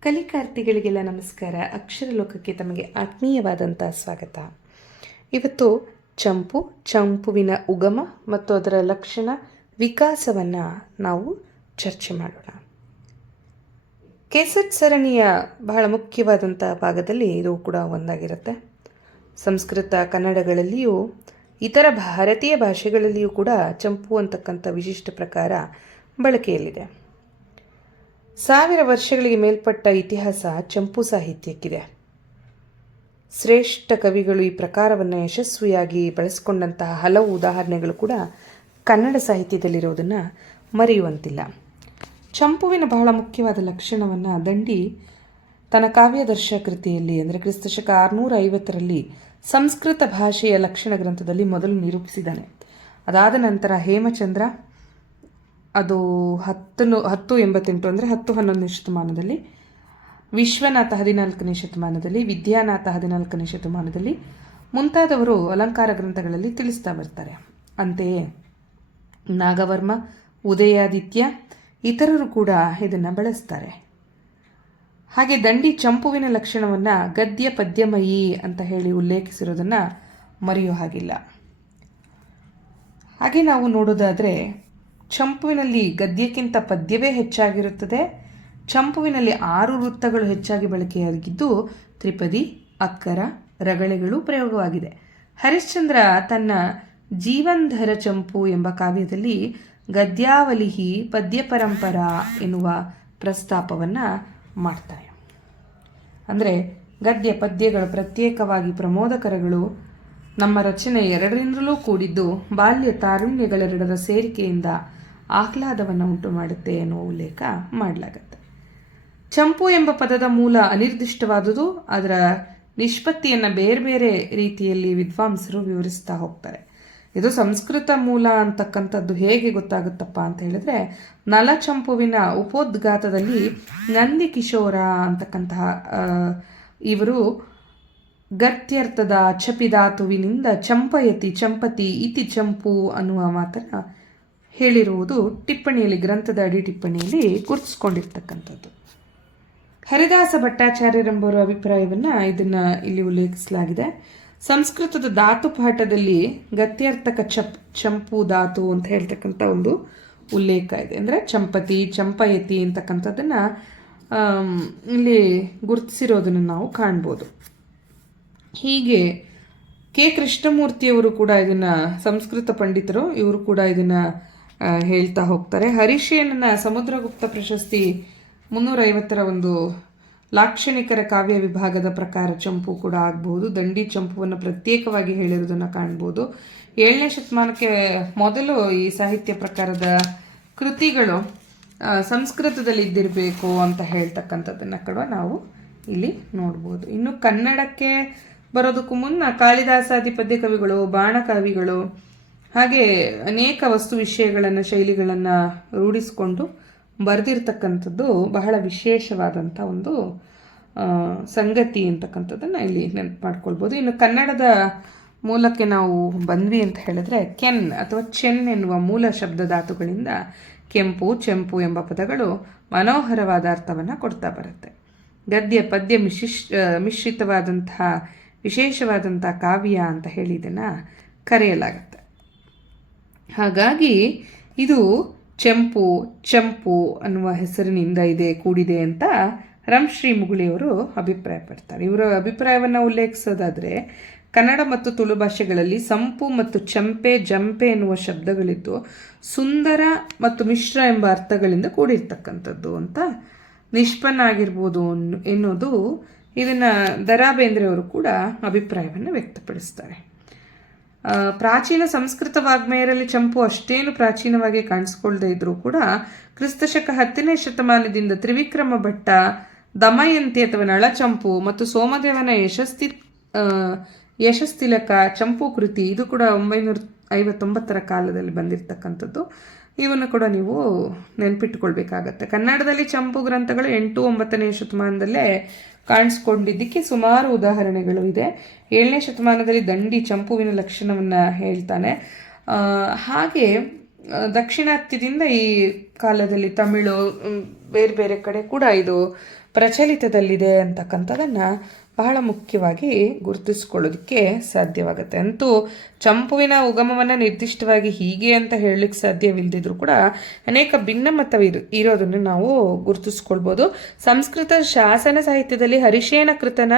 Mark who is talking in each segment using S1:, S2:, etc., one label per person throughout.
S1: ಕಲಿಕಾರ್ಥಿಗಳಿಗೆಲ್ಲ ನಮಸ್ಕಾರ. ಅಕ್ಷರ ಲೋಕಕ್ಕೆ ತಮಗೆ ಆತ್ಮೀಯವಾದಂಥ ಸ್ವಾಗತ. ಇವತ್ತು ಚಂಪು, ಚಂಪುವಿನ ಉಗಮ ಮತ್ತು ಅದರ ಲಕ್ಷಣ, ವಿಕಾಸವನ್ನು ನಾವು ಚರ್ಚೆ ಮಾಡೋಣ. ಕೇಸಟ್ ಸರಣಿಯ ಬಹಳ ಮುಖ್ಯವಾದಂಥ ಭಾಗದಲ್ಲಿ ಇದು ಕೂಡ ಒಂದಾಗಿರುತ್ತೆ. ಸಂಸ್ಕೃತ ಕನ್ನಡಗಳಲ್ಲಿಯೂ, ಇತರ ಭಾರತೀಯ ಭಾಷೆಗಳಲ್ಲಿಯೂ ಕೂಡ ಚಂಪು ಅಂತಕ್ಕಂಥ ವಿಶಿಷ್ಟ ಪ್ರಕಾರ ಬಳಕೆಯಲ್ಲಿದೆ. ಸಾವಿರ ವರ್ಷಗಳಿಗೆ ಮೇಲ್ಪಟ್ಟ ಇತಿಹಾಸ ಚಂಪು ಸಾಹಿತ್ಯಕ್ಕಿದೆ. ಶ್ರೇಷ್ಠ ಕವಿಗಳು ಈ ಪ್ರಕಾರವನ್ನು ಯಶಸ್ವಿಯಾಗಿ ಬಳಸಿಕೊಂಡಂತಹ ಹಲವು ಉದಾಹರಣೆಗಳು ಕೂಡ ಕನ್ನಡ ಸಾಹಿತ್ಯದಲ್ಲಿರುವುದನ್ನು ಮರೆಯುವಂತಿಲ್ಲ. ಚಂಪುವಿನ ಬಹಳ ಮುಖ್ಯವಾದ ಲಕ್ಷಣವನ್ನು ದಂಡಿ ತನ್ನ ಕಾವ್ಯದರ್ಶ ಕೃತಿಯಲ್ಲಿ, ಅಂದರೆ ಕ್ರಿಸ್ತಶಕ ಆರುನೂರ ಐವತ್ತರಲ್ಲಿ ಸಂಸ್ಕೃತ ಭಾಷೆಯ ಲಕ್ಷಣ ಗ್ರಂಥದಲ್ಲಿ ಮೊದಲು ನಿರೂಪಿಸಿದ್ದಾನೆ. ಅದಾದ ನಂತರ ಹೇಮಚಂದ್ರ ಅದು ಹತ್ತು ಹತ್ತು ಎಂಬತ್ತೆಂಟು ಅಂದರೆ ಹತ್ತು ಹನ್ನೊಂದನೇ ಶತಮಾನದಲ್ಲಿ, ವಿಶ್ವನಾಥ ಹದಿನಾಲ್ಕನೇ ಶತಮಾನದಲ್ಲಿ, ವಿದ್ಯಾನಾಥ ಹದಿನಾಲ್ಕನೇ ಶತಮಾನದಲ್ಲಿ ಮುಂತಾದವರು ಅಲಂಕಾರ ಗ್ರಂಥಗಳಲ್ಲಿ ತಿಳಿಸ್ತಾ ಬರ್ತಾರೆ. ಅಂತೆಯೇ ನಾಗವರ್ಮ, ಉದಯಾದಿತ್ಯ ಇತರರು ಕೂಡ ಇದನ್ನು ಬಳಸ್ತಾರೆ. ಹಾಗೆ ದಂಡಿ ಚಂಪುವಿನ ಲಕ್ಷಣವನ್ನು ಗದ್ಯ ಪದ್ಯಮಯಿ ಅಂತ ಹೇಳಿ ಉಲ್ಲೇಖಿಸಿರೋದನ್ನು ಮರೆಯೋ ಹಾಗಿಲ್ಲ. ಹಾಗೆ ನಾವು ನೋಡೋದಾದರೆ ಚಂಪುವಿನಲ್ಲಿ ಗದ್ಯಕ್ಕಿಂತ ಪದ್ಯವೇ ಹೆಚ್ಚಾಗಿರುತ್ತದೆ. ಚಂಪುವಿನಲ್ಲಿ ಆರು ವೃತ್ತಗಳು ಹೆಚ್ಚಾಗಿ ಬಳಕೆಯಾಗಿದ್ದು, ತ್ರಿಪದಿ, ಅಕ್ಕರ, ರಗಳೆಗಳು ಪ್ರಯೋಗವಾಗಿದೆ. ಹರಿಶ್ಚಂದ್ರ ತನ್ನ ಜೀವಂಧರ ಚಂಪು ಎಂಬ ಕಾವ್ಯದಲ್ಲಿ ಗದ್ಯಾವಲಿಹಿ ಪದ್ಯ ಪರಂಪರಾ ಎನ್ನುವ ಪ್ರಸ್ತಾಪವನ್ನು ಮಾಡ್ತಾರೆ. ಅಂದರೆ ಗದ್ಯ ಪದ್ಯಗಳು ಪ್ರತ್ಯೇಕವಾಗಿ ಪ್ರಮೋದಕರಗಳು ನಮ್ಮ ರಚನೆ ಎರಡರಿಂದಲೂ ಕೂಡಿದ್ದು, ಬಾಲ್ಯ ತಾರುಣ್ಯಗಳೆರಡರ ಸೇರಿಕೆಯಿಂದ ಆಹ್ಲಾದವನ್ನು ಉಂಟು ಮಾಡುತ್ತೆ ಎನ್ನುವ ಉಲ್ಲೇಖ ಮಾಡಲಾಗತ್ತೆ. ಚಂಪು ಎಂಬ ಪದದ ಮೂಲ ಅನಿರ್ದಿಷ್ಟವಾದುದು, ಅದರ ನಿಷ್ಪತ್ತಿಯನ್ನು ಬೇರೆ ಬೇರೆ ರೀತಿಯಲ್ಲಿ ವಿದ್ವಾಂಸರು ವಿವರಿಸ್ತಾ ಹೋಗ್ತಾರೆ. ಇದು ಸಂಸ್ಕೃತ ಮೂಲ ಅಂತಕ್ಕಂಥದ್ದು ಹೇಗೆ ಗೊತ್ತಾಗುತ್ತಪ್ಪ ಅಂತ ಹೇಳಿದ್ರೆ ನಲಚಂಪುವಿನ ಉಪೋದ್ಘಾತದಲ್ಲಿ ನಂದಿ ಕಿಶೋರ ಅಂತಕ್ಕಂತಹ ಇವರು ಗತ್ಯರ್ಥದ ಚಪಿಧಾತುವಿನಿಂದ ಚಂಪಯತಿ ಚಂಪತಿ ಇತಿ ಚಂಪು ಅನ್ನುವ ಮಾತನ್ನ ಹೇಳಿರುವುದು ಟಿಪ್ಪಣಿಯಲ್ಲಿ, ಗ್ರಂಥದ ಅಡಿ ಟಿಪ್ಪಣಿಯಲ್ಲಿ ಗುರುತಿಸ್ಕೊಂಡಿರ್ತಕ್ಕಂಥದ್ದು. ಹರಿದಾಸ ಭಟ್ಟಾಚಾರ್ಯರೆಂಬವರ ಅಭಿಪ್ರಾಯವನ್ನು ಇದನ್ನ ಇಲ್ಲಿ ಉಲ್ಲೇಖಿಸಲಾಗಿದೆ. ಸಂಸ್ಕೃತದ ಧಾತು ಪಾಠದಲ್ಲಿ ಗತ್ಯರ್ಥಕ ಚಪ್, ಚಂಪು ಧಾತು ಅಂತ ಹೇಳ್ತಕ್ಕಂಥ ಒಂದು ಉಲ್ಲೇಖ ಇದೆ. ಅಂದರೆ ಚಂಪತಿ, ಚಂಪಯತಿ ಅಂತಕ್ಕಂಥದ್ದನ್ನು ಇಲ್ಲಿ ಗುರುತಿಸಿರೋದನ್ನು ನಾವು ಕಾಣ್ಬೋದು. ಹೀಗೆ ಕೆ ಕೃಷ್ಣಮೂರ್ತಿಯವರು ಕೂಡ ಇದನ್ನು ಸಂಸ್ಕೃತ ಪಂಡಿತರು, ಇವರು ಕೂಡ ಇದನ್ನು ಹೇಳ್ತಾ ಹೋಗ್ತಾರೆ. ಹರಿಶೇನನ ಸಮುದ್ರಗುಪ್ತ ಪ್ರಶಸ್ತಿ ಮುನ್ನೂರೈವತ್ತರ ಒಂದು ಲಾಕ್ಷಣಿಕರ ಕಾವ್ಯ ವಿಭಾಗದ ಪ್ರಕಾರ ಚಂಪು ಕೂಡ ಆಗಬಹುದು. ದಂಡಿ ಚಂಪುವನ್ನು ಪ್ರತ್ಯೇಕವಾಗಿ ಹೇಳಿರೋದನ್ನು ಕಾಣ್ಬೋದು. ಏಳನೇ ಶತಮಾನಕ್ಕೆ ಮೊದಲು ಈ ಸಾಹಿತ್ಯ ಪ್ರಕಾರದ ಕೃತಿಗಳು ಸಂಸ್ಕೃತದಲ್ಲಿ ಇದ್ದಿರಬೇಕು ಅಂತ ಹೇಳ್ತಕ್ಕಂಥದ್ದನ್ನು ಕೂಡ ನಾವು ಇಲ್ಲಿ ನೋಡ್ಬೋದು. ಇನ್ನು ಕನ್ನಡಕ್ಕೆ ಬರೋದಕ್ಕೂ ಮುನ್ನ ಕಾಳಿದಾಸಾದಿ ಪದ್ಯ ಕವಿಗಳು, ಬಾಣಕವಿಗಳು ಹಾಗೆ ಅನೇಕ ವಸ್ತು ವಿಷಯಗಳನ್ನು, ಶೈಲಿಗಳನ್ನು ರೂಢಿಸಿಕೊಂಡು ಬರೆದಿರ್ತಕ್ಕಂಥದ್ದು ಬಹಳ ವಿಶೇಷವಾದಂಥ ಒಂದು ಸಂಗತಿ ಅಂತಕ್ಕಂಥದ್ದನ್ನು ಇಲ್ಲಿ ನೆನಪು ಮಾಡ್ಕೊಳ್ಬೋದು ಇನ್ನು ಕನ್ನಡದ ಮೂಲಕ್ಕೆ ನಾವು ಬಂದ್ವಿ ಅಂತ ಹೇಳಿದ್ರೆ, ಕೆನ್ ಅಥವಾ ಚೆನ್ ಎನ್ನುವ ಮೂಲ ಶಬ್ದ ಧಾತುಗಳಿಂದ ಕೆಂಪು, ಚೆಂಪು ಎಂಬ ಪದಗಳು ಮನೋಹರವಾದ ಅರ್ಥವನ್ನು ಕೊಡ್ತಾ ಬರುತ್ತೆ. ಗದ್ಯ, ಪದ್ಯ ಮಿಶಿಶ್ ಮಿಶ್ರಿತವಾದಂತಹ ವಿಶೇಷವಾದಂಥ ಕಾವ್ಯ ಅಂತ ಹೇಳಿ ಇದನ್ನು ಕರೆಯಲಾಗುತ್ತೆ. ಹಾಗಾಗಿ ಇದು ಚೆಂಪು, ಚಂಪು ಅನ್ನುವ ಹೆಸರಿನಿಂದ ಇದೆ, ಕೂಡಿದೆ ಅಂತ ರಂಶ್ರೀ ಮುಗುಳಿಯವರು ಅಭಿಪ್ರಾಯಪಡ್ತಾರೆ. ಇವರ ಅಭಿಪ್ರಾಯವನ್ನು ಉಲ್ಲೇಖಿಸೋದಾದರೆ, ಕನ್ನಡ ಮತ್ತು ತುಳು ಭಾಷೆಗಳಲ್ಲಿ ಸಂಪು ಮತ್ತು ಚಂಪೆ, ಜಂಪೆ ಎನ್ನುವ ಶಬ್ದಗಳಿದ್ದು ಸುಂದರ ಮತ್ತು ಮಿಶ್ರ ಎಂಬ ಅರ್ಥಗಳಿಂದ ಕೂಡಿರ್ತಕ್ಕಂಥದ್ದು ಅಂತ ನಿಷ್ಪನ್ನ ಆಗಿರ್ಬೋದು ಎನ್ನುವುದು ಇದನ್ನು ದರಾ ಬೇಂದ್ರೆಯವರು ಕೂಡ ಅಭಿಪ್ರಾಯವನ್ನು ವ್ಯಕ್ತಪಡಿಸ್ತಾರೆ. ಪ್ರಾಚೀನ ಸಂಸ್ಕೃತ ವಾಗ್ಮೇಯರಲ್ಲಿ ಚಂಪು ಅಷ್ಟೇನು ಪ್ರಾಚೀನವಾಗಿ ಕಾಣಿಸ್ಕೊಳ್ದೇ ಇದ್ರೂ ಕೂಡ ಕ್ರಿಸ್ತಶಕ ಹತ್ತನೇ ಶತಮಾನದಿಂದ ತ್ರಿವಿಕ್ರಮ ಭಟ್ಟ, ದಮಯಂತಿ ಅಥವಾ ನಳಚಂಪು ಮತ್ತು ಸೋಮದೇವನ ಯಶಸ್ತಿ ಯಶಸ್ತಿಲಕ ಚಂಪು ಕೃತಿ, ಇದು ಕೂಡ ಒಂಬೈನೂರ ಐವತ್ತೊಂಬತ್ತರ ಕಾಲದಲ್ಲಿ ಬಂದಿರತಕ್ಕಂಥದ್ದು. ಇವನ್ನು ಕೂಡ ನೀವು ನೆನ್ಪಿಟ್ಟುಕೊಳ್ಬೇಕಾಗತ್ತೆ. ಕನ್ನಡದಲ್ಲಿ ಚಂಪು ಗ್ರಂಥಗಳು ಎಂಟು ಒಂಬತ್ತನೇ ಶತಮಾನದಲ್ಲೇ ಕಾಣಿಸ್ಕೊಂಡಿದ್ದಕ್ಕೆ ಸುಮಾರು ಉದಾಹರಣೆಗಳು ಇದೆ. ಏಳನೇ ಶತಮಾನದಲ್ಲಿ ದಂಡಿ ಚಂಪುವಿನ ಲಕ್ಷಣವನ್ನು ಹೇಳ್ತಾನೆ. ಹಾಗೆ ದಕ್ಷಿಣಾತ್ಯದಿಂದ ಈ ಕಾಲದಲ್ಲಿ ತಮಿಳು ಬೇರೆ ಬೇರೆ ಕಡೆ ಕೂಡ ಇದು ಪ್ರಚಲಿತದಲ್ಲಿದೆ ಅಂತಕ್ಕಂಥದ್ದನ್ನು ಬಹಳ ಮುಖ್ಯವಾಗಿ ಗುರುತಿಸ್ಕೊಳ್ಳೋದಕ್ಕೆ ಸಾಧ್ಯವಾಗುತ್ತೆ. ಅಂತೂ ಚಂಪುವಿನ ಉಗಮವನ್ನು ನಿರ್ದಿಷ್ಟವಾಗಿ ಹೀಗೆ ಅಂತ ಹೇಳಲಿಕ್ಕೆ ಸಾಧ್ಯವಿಲ್ಲದಿದ್ರೂ ಕೂಡ ಅನೇಕ ಭಿನ್ನಮತವಿರು ಇರೋದನ್ನು ನಾವು ಗುರುತಿಸ್ಕೊಳ್ಬೋದು. ಸಂಸ್ಕೃತ ಶಾಸನ ಸಾಹಿತ್ಯದಲ್ಲಿ ಹರಿಶೇನ ಕೃತನ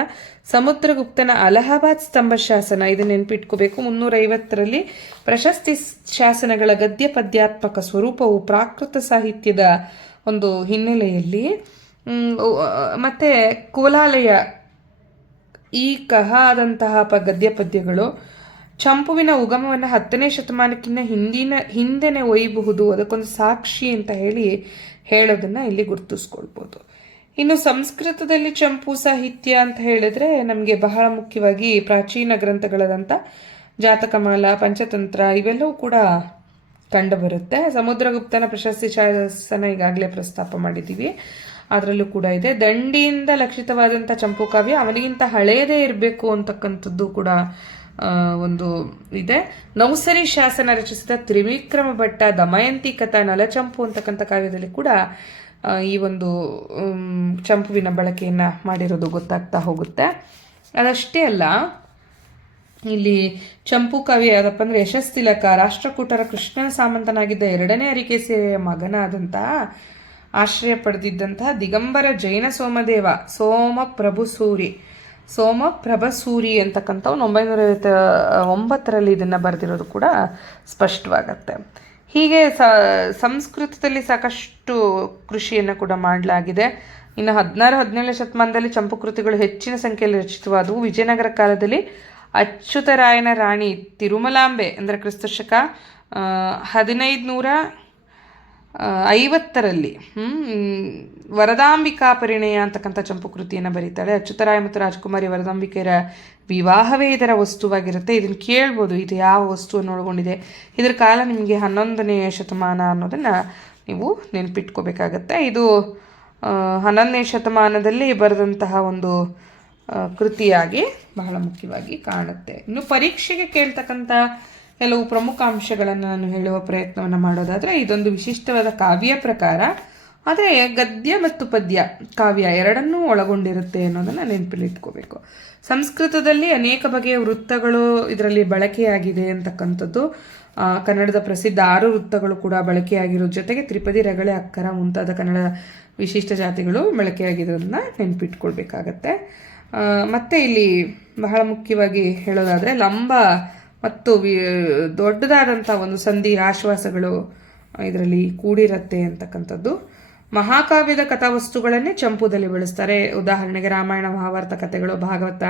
S1: ಸಮುದ್ರಗುಪ್ತನ ಅಲಹಾಬಾದ್ ಸ್ತಂಭ ಶಾಸನ ಇದನ್ನ ನೆನಪಿಟ್ಕೋಬೇಕು. ಮುನ್ನೂರೈವತ್ತರಲ್ಲಿ ಪ್ರಶಸ್ತಿ ಶಾಸನಗಳ ಗದ್ಯ ಪದ್ಯಾತ್ಮಕ ಸ್ವರೂಪವು ಪ್ರಾಕೃತ ಸಾಹಿತ್ಯದ ಒಂದು ಹಿನ್ನೆಲೆಯಲ್ಲಿ ಮತ್ತೆ ಕೋಲಾಲಯ ಈ ಕಹಾದಂತಹ ಪ ಗದ್ಯ ಪದ್ಯಗಳು ಚಂಪುವಿನ ಉಗಮವನ್ನು ಹತ್ತನೇ ಶತಮಾನಕ್ಕಿಂತ ಹಿಂದಿನ, ಹಿಂದೆನೆ ಒಯ್ಯಬಹುದು. ಅದಕ್ಕೊಂದು ಸಾಕ್ಷಿ ಅಂತ ಹೇಳಿ ಹೇಳೋದನ್ನ ಇಲ್ಲಿ ಗುರುತಿಸ್ಕೊಳ್ಬೋದು. ಇನ್ನು ಸಂಸ್ಕೃತದಲ್ಲಿ ಚಂಪು ಸಾಹಿತ್ಯ ಅಂತ ಹೇಳಿದ್ರೆ ನಮಗೆ ಬಹಳ ಮುಖ್ಯವಾಗಿ ಪ್ರಾಚೀನ ಗ್ರಂಥಗಳಾದಂಥ ಜಾತಕಮಾಲ, ಪಂಚತಂತ್ರ ಇವೆಲ್ಲವೂ ಕೂಡ ಕಂಡುಬರುತ್ತೆ ಸಮುದ್ರಗುಪ್ತನ ಪ್ರಶಸ್ತಿ ಶಾಸನ ಈಗಾಗಲೇ ಪ್ರಸ್ತಾಪ ಮಾಡಿದ್ದೀವಿ ಅದರಲ್ಲೂ ಕೂಡ ಇದೆ. ದಂಡಿಯಿಂದ ಲಕ್ಷಿತವಾದಂಥ ಚಂಪು ಕಾವ್ಯ ಅವನಿಗಿಂತ ಹಳೆಯದೇ ಇರಬೇಕು ಅಂತಕ್ಕಂಥದ್ದು ಕೂಡ ಒಂದು ಇದೆ. ನೌಸರಿ ಶಾಸನ ರಚಿಸಿದ ತ್ರಿವಿಕ್ರಮ ಭಟ್ಟ, ದಮಯಂತಿ ಕಥಾ, ನಲಚಂಪು ಅಂತಕ್ಕಂಥ ಕಾವ್ಯದಲ್ಲಿ ಕೂಡ ಈ ಒಂದು ಚಂಪುವಿನ ಬಳಕೆಯನ್ನು ಮಾಡಿರೋದು ಗೊತ್ತಾಗ್ತಾ ಹೋಗುತ್ತೆ. ಅದಷ್ಟೇ ಅಲ್ಲ, ಇಲ್ಲಿ ಚಂಪು ಕವಿ ಯಾರಪ್ಪ ಅಂದ್ರೆ ಯಶಸ್ತಿಲಕ ರಾಷ್ಟ್ರಕೂಟರ ಕೃಷ್ಣನ ಸಾಮಂತನಾಗಿದ್ದ ಎರಡನೇ ಅರಿಕೆ ಸೇವೆಯ ಮಗನಾದಂತಹ ಆಶ್ರಯ ಪಡೆದಿದ್ದಂತಹ ದಿಗಂಬರ ಜೈನ ಸೋಮದೇವ ಸೋಮ ಪ್ರಭು ಸೂರಿ. ಸೋಮ ಪ್ರಭಸೂರಿ ಅಂತಕ್ಕಂಥವ್ನು ಒಂಬೈನೂರ ಐವತ್ತ, ಒಂಬತ್ತರಲ್ಲಿ ಇದನ್ನು ಬರೆದಿರೋದು ಕೂಡ ಸ್ಪಷ್ಟವಾಗತ್ತೆ. ಹೀಗೆ ಸಂಸ್ಕೃತದಲ್ಲಿ ಸಾಕಷ್ಟು ಕೃಷಿಯನ್ನು ಕೂಡ ಮಾಡಲಾಗಿದೆ. ಇನ್ನು ಹದಿನಾರು, ಹದಿನೇಳನೇ ಶತಮಾನದಲ್ಲಿ ಚಂಪು ಕೃತಿಗಳು ಹೆಚ್ಚಿನ ಸಂಖ್ಯೆಯಲ್ಲಿ ರಚಿತವಾದವು. ವಿಜಯನಗರ ಕಾಲದಲ್ಲಿ ಅಚ್ಯುತರಾಯನ ರಾಣಿ ತಿರುಮಲಾಂಬೆ, ಅಂದರೆ ಕ್ರಿಸ್ತಶಕ ಹದಿನೈದು ನೂರ ಐವತ್ತರಲ್ಲಿ ವರದಾಂಬಿಕಾ ಪರಿಣಯ ಅಂತಕ್ಕಂಥ ಚಂಪು ಕೃತಿಯನ್ನು ಬರೀತಾಳೆ. ಅಚ್ಯುತರಾಯ ಮತ್ತು ರಾಜಕುಮಾರಿ ವರದಾಂಬಿಕೆಯರ ವಿವಾಹವೇ ಇದರ ವಸ್ತುವಾಗಿರುತ್ತೆ. ಇದನ್ನು ಕೇಳ್ಬೋದು, ಇದು ಯಾವ ವಸ್ತುವನ್ನು ಒಳಗೊಂಡಿದೆ, ಇದರ ಕಾಲ ನಿಮಗೆ ಹನ್ನೊಂದನೆಯ ಶತಮಾನ ಅನ್ನೋದನ್ನು ನೀವು ನೆನಪಿಟ್ಕೋಬೇಕಾಗತ್ತೆ. ಇದು ಹನ್ನೊಂದನೇ ಶತಮಾನದಲ್ಲಿ ಬರೆದಂತಹ ಒಂದು ಕೃತಿಯಾಗಿ ಬಹಳ ಮುಖ್ಯವಾಗಿ ಕಾಣುತ್ತೆ. ಇನ್ನು ಪರೀಕ್ಷೆಗೆ ಕೇಳ್ತಕ್ಕಂಥ ಕೆಲವು ಪ್ರಮುಖ ಅಂಶಗಳನ್ನು ನಾನು ಹೇಳುವ ಪ್ರಯತ್ನವನ್ನು ಮಾಡೋದಾದರೆ ಇದೊಂದು ವಿಶಿಷ್ಟವಾದ ಕಾವ್ಯ ಪ್ರಕಾರ. ಆದರೆ ಗದ್ಯ ಮತ್ತು ಪದ್ಯ ಕಾವ್ಯ ಎರಡನ್ನೂ ಒಳಗೊಂಡಿರುತ್ತೆ ಅನ್ನೋದನ್ನು ನೆನಪಲ್ಲಿ ಇಟ್ಕೋಬೇಕು ಸಂಸ್ಕೃತದಲ್ಲಿ ಅನೇಕ ಬಗೆಯ ವೃತ್ತಗಳು ಇದರಲ್ಲಿ ಬಳಕೆಯಾಗಿದೆ ಅಂತಕ್ಕಂಥದ್ದು. ಕನ್ನಡದ ಪ್ರಸಿದ್ಧ ಆರು ವೃತ್ತಗಳು ಕೂಡ ಬಳಕೆಯಾಗಿರೋ ಜೊತೆಗೆ ತ್ರಿಪದಿ, ರಗಳೆ, ಅಕ್ಕರ ಮುಂತಾದ ಕನ್ನಡ ವಿಶಿಷ್ಟ ಜಾತಿಗಳು ಬಳಕೆಯಾಗಿರೋದನ್ನ ನೆನಪಿಟ್ಕೊಳ್ಬೇಕಾಗತ್ತೆ. ಮತ್ತೆ ಇಲ್ಲಿ ಬಹಳ ಮುಖ್ಯವಾಗಿ ಹೇಳೋದಾದರೆ ಲಂಬ ಮತ್ತು ವಿ, ದೊಡ್ಡದಾದಂಥ ಒಂದು ಸಂಧಿ ಆಶ್ವಾಸಗಳು ಇದರಲ್ಲಿ ಕೂಡಿರತ್ತೆ ಅಂತಕ್ಕಂಥದ್ದು. ಮಹಾಕಾವ್ಯದ ಕಥಾವಸ್ತುಗಳನ್ನೇ ಚಂಪುದಲ್ಲಿ ಬಳಸ್ತಾರೆ. ಉದಾಹರಣೆಗೆ ರಾಮಾಯಣ ಮಹಾಭಾರತ ಕಥೆಗಳು, ಭಾಗವತ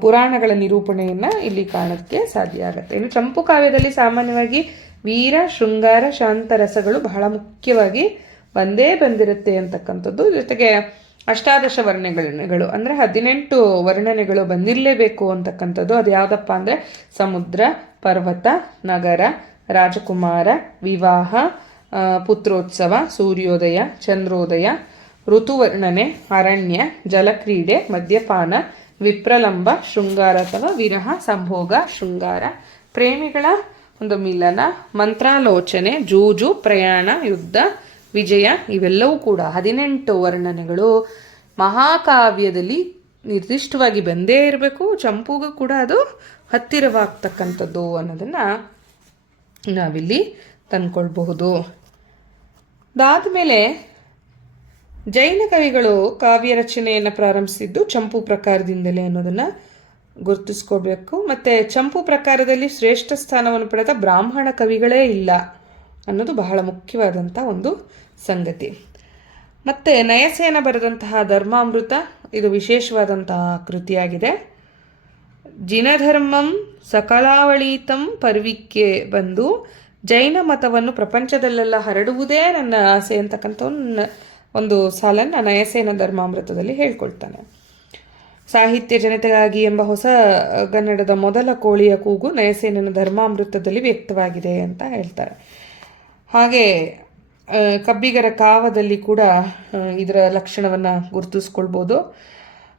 S1: ಪುರಾಣಗಳ ನಿರೂಪಣೆಯನ್ನು ಇಲ್ಲಿ ಕಾಣೋದಕ್ಕೆ ಸಾಧ್ಯ ಆಗುತ್ತೆ. ಇನ್ನು ಚಂಪು ಕಾವ್ಯದಲ್ಲಿ ಸಾಮಾನ್ಯವಾಗಿ ವೀರ, ಶೃಂಗಾರ, ಶಾಂತ ರಸಗಳು ಬಹಳ ಮುಖ್ಯವಾಗಿ ಬಂದೇ ಬಂದಿರುತ್ತೆ ಅಂತಕ್ಕಂಥದ್ದು. ಜೊತೆಗೆ ಅಷ್ಟಾದಶ ವರ್ಣನೆಗಳು ಅಂದರೆ ಹದಿನೆಂಟು ವರ್ಣನೆಗಳು ಬಂದಿರಲೇಬೇಕು ಅಂತಕ್ಕಂಥದ್ದು. ಅದು ಯಾವುದಪ್ಪ ಅಂದರೆ ಸಮುದ್ರ, ಪರ್ವತ, ನಗರ, ರಾಜಕುಮಾರ, ವಿವಾಹ ಪುತ್ರೋತ್ಸವ, ಸೂರ್ಯೋದಯ, ಚಂದ್ರೋದಯ, ಋತುವರ್ಣನೆ, ಅರಣ್ಯ, ಜಲಕ್ರೀಡೆ, ಮದ್ಯಪಾನ, ವಿಪ್ರಲಂಬ, ಶೃಂಗಾರ ಅಥವಾ ವಿರಹ, ಸಂಭೋಗ, ಶೃಂಗಾರ, ಪ್ರೇಮಿಗಳ ಒಂದು ಮಿಲನ, ಮಂತ್ರಾಲೋಚನೆ, ಜೂಜು, ಪ್ರಯಾಣ, ಯುದ್ಧ, ವಿಜಯ, ಇವೆಲ್ಲವೂ ಕೂಡ ಹದಿನೆಂಟು ವರ್ಣನೆಗಳು. ಮಹಾಕಾವ್ಯದಲ್ಲಿ ನಿರ್ದಿಷ್ಟವಾಗಿ ಬಂದೇ ಇರಬೇಕು, ಚಂಪುಗೂ ಕೂಡ ಅದು ಹತ್ತಿರವಾಗ್ತಕ್ಕಂಥದ್ದು ಅನ್ನೋದನ್ನು ನಾವಿಲ್ಲಿ ತಂದ್ಕೊಳ್ಬಹುದು. ಅದಾದಮೇಲೆ ಜೈನ ಕವಿಗಳು ಕಾವ್ಯ ರಚನೆಯನ್ನು ಪ್ರಾರಂಭಿಸಿದ್ದು ಚಂಪು ಪ್ರಕಾರದಿಂದಲೇ ಅನ್ನೋದನ್ನು ಗುರುತಿಸ್ಕೋಬೇಕು ಮತ್ತು ಚಂಪು ಪ್ರಕಾರದಲ್ಲಿ ಶ್ರೇಷ್ಠ ಸ್ಥಾನವನ್ನು ಪಡೆದ ಬ್ರಾಹ್ಮಣ ಕವಿಗಳೇ ಇಲ್ಲ ಅನ್ನೋದು ಬಹಳ ಮುಖ್ಯವಾದಂಥ ಒಂದು ಸಂಗತಿ. ಮತ್ತು ನಯಸೇನ ಬರೆದಂತಹ ಧರ್ಮಾಮೃತ, ಇದು ವಿಶೇಷವಾದಂತಹ ಕೃತಿಯಾಗಿದೆ. ಜಿನಧರ್ಮಂ ಸಕಲಾವಳೀತಂ ಪರ್ವಿಕ್ಕೆ ಬಂದು ಜೈನ ಮತವನ್ನು ಪ್ರಪಂಚದಲ್ಲೆಲ್ಲ ಹರಡುವುದೇ ನನ್ನ ಆಸೆ ಅಂತಕ್ಕಂಥ ಒಂದು ಸಾಲನ್ನು ನಯಸೇನ ಧರ್ಮಾಮೃತದಲ್ಲಿ ಹೇಳ್ಕೊಳ್ತಾನೆ. ಸಾಹಿತ್ಯ ಜನತೆಗಾಗಿ ಎಂಬ ಹೊಸ ಕನ್ನಡದ ಮೊದಲ ಕೋಳಿಯ ಕೂಗು ನಯಸೇನನ ಧರ್ಮಾಮೃತದಲ್ಲಿ ವ್ಯಕ್ತವಾಗಿದೆ ಅಂತ ಹೇಳ್ತಾರೆ. ಹಾಗೆ ಕಬ್ಬಿಗರ ಕಾವದಲ್ಲಿ ಕೂಡ ಇದರ ಲಕ್ಷಣವನ್ನು ಗುರುತಿಸ್ಕೊಳ್ಬೋದು.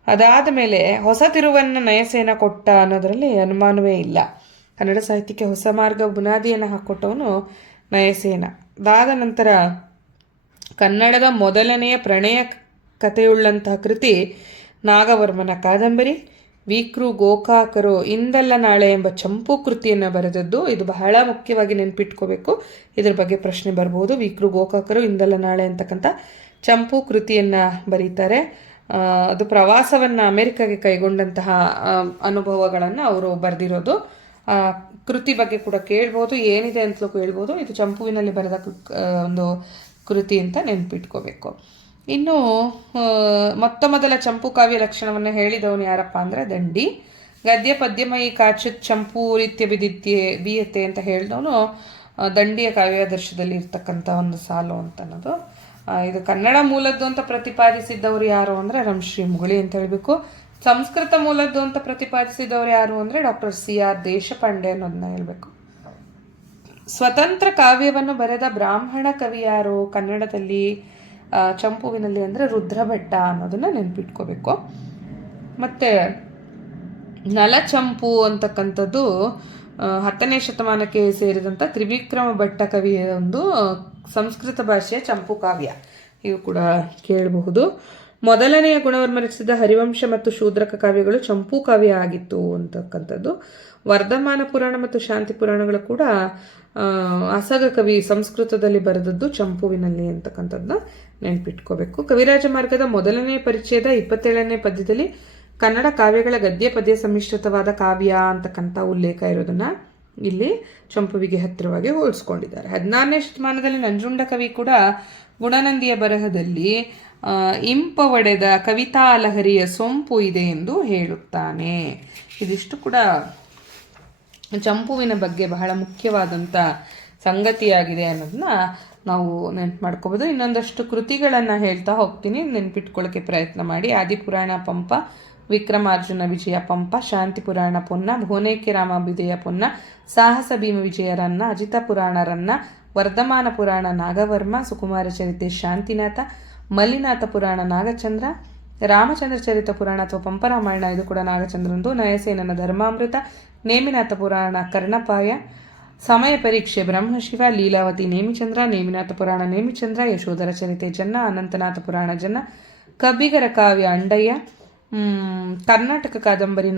S1: ಅದಾದ ಮೇಲೆ ಹೊಸ ತಿರುವನ್ನು ನಯಸೇನ ಕೊಟ್ಟ ಅನ್ನೋದರಲ್ಲಿ ಅನುಮಾನವೇ ಇಲ್ಲ. ಕನ್ನಡ ಸಾಹಿತ್ಯಕ್ಕೆ ಹೊಸ ಮಾರ್ಗ ಬುನಾದಿಯನ್ನು ಹಾಕ್ಕೊಟ್ಟವನು ನಯಸೇನ. ಅದಾದ ನಂತರ ಕನ್ನಡದ ಮೊದಲನೆಯ ಪ್ರಣಯ ಕಥೆಯುಳ್ಳಂತಹ ಕೃತಿ ನಾಗವರ್ಮನ ಕಾದಂಬರಿ ವಿಕ್ರು, ಗೋಕಾಕರು, ಇಂದಲ್ಲ ನಾಳೆ ಎಂಬ ಚಂಪು ಕೃತಿಯನ್ನು ಬರೆದದ್ದು. ಇದು ಬಹಳ ಮುಖ್ಯವಾಗಿ ನೆನ್ಪಿಟ್ಕೋಬೇಕು. ಇದ್ರ ಬಗ್ಗೆ ಪ್ರಶ್ನೆ ಬರ್ಬೋದು. ವೀಕ್ರು, ಗೋಕಾಕರು, ಇಂದಲ್ಲ ನಾಳೆ ಅಂತಕ್ಕಂಥ ಚಂಪು ಕೃತಿಯನ್ನು ಬರೀತಾರೆ. ಅದು ಪ್ರವಾಸವನ್ನು ಅಮೆರಿಕಾಗೆ ಕೈಗೊಂಡಂತಹ ಅನುಭವಗಳನ್ನು ಅವರು ಬರೆದಿರೋದು. ಕೃತಿ ಬಗ್ಗೆ ಕೂಡ ಕೇಳ್ಬೋದು. ಏನಿದೆ ಅಂತಲೂ ಕೇಳ್ಬೋದು. ಇದು ಚಂಪುವಿನಲ್ಲಿ ಬರೆದ ಒಂದು ಕೃತಿ ಅಂತ ನೆನ್ಪಿಟ್ಕೋಬೇಕು. ಇನ್ನು ಮೊತ್ತ ಮೊದಲ ಚಂಪು ಕಾವ್ಯ ಲಕ್ಷಣವನ್ನು ಹೇಳಿದವನು ಯಾರಪ್ಪ ಅಂದರೆ ದಂಡಿ. ಗದ್ಯ ಪದ್ಯಮಯಿ ಕಾಚಿತ್ ಚಂಪು ರೀತ್ಯ ಬಿದಿತ್ಯೆ ಬೀಯತೆ ಅಂತ ಹೇಳಿದವನು ದಂಡಿಯ ಕಾವ್ಯಾದರ್ಶದಲ್ಲಿ ಇರ್ತಕ್ಕಂಥ ಒಂದು ಸಾಲು ಅಂತ ಅನ್ನೋದು ಇದು ಕನ್ನಡ ಮೂಲದ್ದು ಅಂತ ಪ್ರತಿಪಾದಿಸಿದ್ದವರು ಯಾರು ಅಂದರೆ ರಂಶ್ರೀ ಮುಗುಳಿ ಅಂತ ಹೇಳಬೇಕು. ಸಂಸ್ಕೃತ ಮೂಲದ್ದು ಅಂತ ಪ್ರತಿಪಾದಿಸಿದವರು ಯಾರು ಅಂದರೆ ಡಾಕ್ಟರ್ ಸಿ ಆರ್ ದೇಶಪಾಂಡೆ ಅನ್ನೋದನ್ನ ಹೇಳಬೇಕು. ಸ್ವತಂತ್ರ ಕಾವ್ಯವನ್ನು ಬರೆದ ಬ್ರಾಹ್ಮಣ ಕವಿ ಯಾರು? ಕನ್ನಡದಲ್ಲಿ ಚಂಪುವಿನಲ್ಲಿ ಅಂದರೆ ರುದ್ರಭಟ್ಟ ಅನ್ನೋದನ್ನ ನೆನ್ಪಿಟ್ಕೋಬೇಕು. ಮತ್ತು ನಲಚಂಪು ಅಂತಕ್ಕಂಥದ್ದು ಹತ್ತನೇ ಶತಮಾನಕ್ಕೆ ಸೇರಿದಂಥ ತ್ರಿವಿಕ್ರಮ ಭಟ್ಟ ಕವಿಯ ಒಂದು ಸಂಸ್ಕೃತ ಭಾಷೆಯ ಚಂಪು ಕಾವ್ಯ. ಇವು ಕೂಡ ಕೇಳಬಹುದು. ಮೊದಲನೆಯ ಗುಣವರ್ಮ ರಚಿಸಿದ ಹರಿವಂಶ ಮತ್ತು ಶೂದ್ರಕ ಕಾವ್ಯಗಳು ಚಂಪು ಕಾವ್ಯ ಆಗಿತ್ತು ಅಂತಕ್ಕಂಥದ್ದು. ವರ್ಧಮಾನ ಪುರಾಣ ಮತ್ತು ಶಾಂತಿ ಪುರಾಣಗಳು ಕೂಡ ಅಸಗ ಕವಿ ಸಂಸ್ಕೃತದಲ್ಲಿ ಬರೆದದ್ದು ಚಂಪುವಿನಲ್ಲಿ ಅಂತಕ್ಕಂಥದ್ದನ್ನ ನೆನ್ಪಿಟ್ಕೋಬೇಕು. ಕವಿರಾಜ ಮಾರ್ಗದ ಮೊದಲನೇ ಪರಿಚಯದ ಇಪ್ಪತ್ತೇಳನೇ ಪದ್ಯದಲ್ಲಿ ಕನ್ನಡ ಕಾವ್ಯಗಳ ಗದ್ಯ ಪದ್ಯ ಸಮ್ಮಿಶ್ರಿತವಾದ ಕಾವ್ಯ ಅಂತಕ್ಕಂಥ ಉಲ್ಲೇಖ ಇರೋದನ್ನ ಇಲ್ಲಿ ಚಂಪುವಿಗೆ ಹತ್ತಿರವಾಗಿ ಹೋಲಿಸ್ಕೊಂಡಿದ್ದಾರೆ. ಹದಿನಾರನೇ ಶತಮಾನದಲ್ಲಿ ನಂಜುಂಡ ಕವಿ ಕೂಡ ಗುಣನಂದಿಯ ಬರಹದಲ್ಲಿ ಇಂಪ ಒಡೆದ ಕವಿತಾ ಲಹರಿಯ ಸೊಂಪು ಇದೆ ಎಂದು ಹೇಳುತ್ತಾನೆ. ಇದಿಷ್ಟು ಕೂಡ ಚಂಪುವಿನ ಬಗ್ಗೆ ಬಹಳ ಮುಖ್ಯವಾದಂಥ ಸಂಗತಿಯಾಗಿದೆ ಅನ್ನೋದನ್ನ ನಾವು ನೆನ್ಪು ಮಾಡ್ಕೋಬೋದು ಇನ್ನೊಂದಷ್ಟು ಕೃತಿಗಳನ್ನು ಹೇಳ್ತಾ ಹೋಗ್ತೀನಿ. ನೆನ್ಪಿಟ್ಕೊಳ್ಳೋಕ್ಕೆ ಪ್ರಯತ್ನ ಮಾಡಿ. ಆದಿಪುರಾಣ ಪಂಪ, ವಿಕ್ರಮಾರ್ಜುನ ವಿಜಯ ಪಂಪ, ಶಾಂತಿ ಪುರಾಣ ಪೊನ್ನ ರಾಮ ವಿಜಯ ಪೊನ್ನ, ಸಾಹಸ ಭೀಮ ವಿಜಯರನ್ನ ಅಜಿತ ಪುರಾಣರನ್ನ ವರ್ಧಮಾನ ಪುರಾಣ ನಾಗವರ್ಮ, ಸುಕುಮಾರ ಚರಿತೆ ಶಾಂತಿನಾಥ, ಮಲ್ಲಿನಾಥ ಪುರಾಣ ನಾಗಚಂದ್ರ ರಾಮಚಂದ್ರ ಚರಿತ ಪುರಾಣ ಅಥವಾ ಪಂಪರಾಮಾಯಣ ಇದು ಕೂಡ ನಾಗಚಂದ್ರಂದು. ನಯಸೇನನ ಧರ್ಮಾಮೃತ, ನೇಮಿನಾಥ ಪುರಾಣ ಕರ್ಣಪಾಯ, ಸಮಯ ಪರೀಕ್ಷೆ ಬ್ರಹ್ಮಶಿವ, ಲೀಲಾವತಿ ನೇಮಿಚಂದ್ರ, ನೇಮಿನಾಥ ಪುರಾಣ ನೇಮಿಚಂದ್ರ, ಯಶೋಧರ ಚರಿತೆ ಜನ್ನ, ಅನಂತನಾಥ ಪುರಾಣ ಜನ್ನ, ಕಬ್ಬಿಗರ ಕಾವ್ಯ ಅಂಡಯ್ಯ ಕರ್ನಾಟಕ ಕಾದಂಬರಿ